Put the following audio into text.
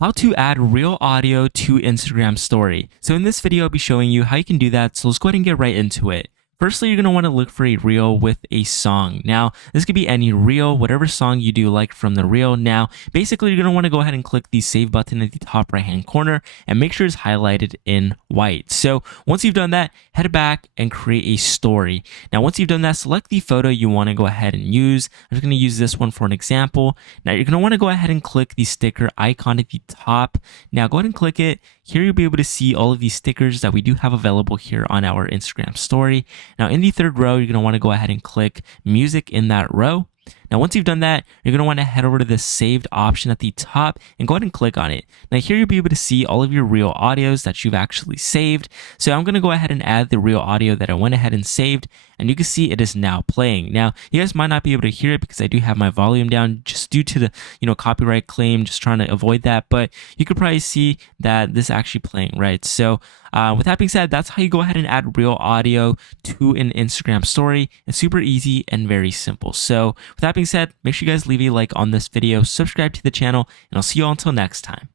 How to add real audio to Instagram story. So in this video, I'll be showing you how you can do that. So let's go ahead and get right into it. Firstly, you're going to want to look for a reel with a song. Now, this could be any reel, whatever song you do like from the reel. Now, basically, you're going to want to go ahead and click the save button at the top right hand corner and make sure it's highlighted in white. So once you've done that, head back and create a story. Now, once you've done that, select the photo you want to go ahead and use. I'm just going to use this one for an example. Now, you're going to want to go ahead and click the sticker icon at the top. Now, go ahead and click it. Here you'll be able to see all of these stickers that we do have available here on our Instagram story. Now in the third row, you're going to want to go ahead and click music in that row. Now, once you've done that, you're going to want to head over to the saved option at the top and go ahead and click on it. Now here you'll be able to see all of your real audios that you've actually saved. So I'm going to go ahead and add the real audio that I went ahead and saved, and you can see it is now playing. Now, you guys might not be able to hear it because I do have my volume down just due to the copyright claim, just trying to avoid that, but you could probably see that this is actually playing, right? So with that being said, that's how you go ahead and add real audio to an Instagram story. It's super easy and very simple. So with that being said, make sure you guys leave a like on this video, subscribe to the channel, and I'll see you all until next time.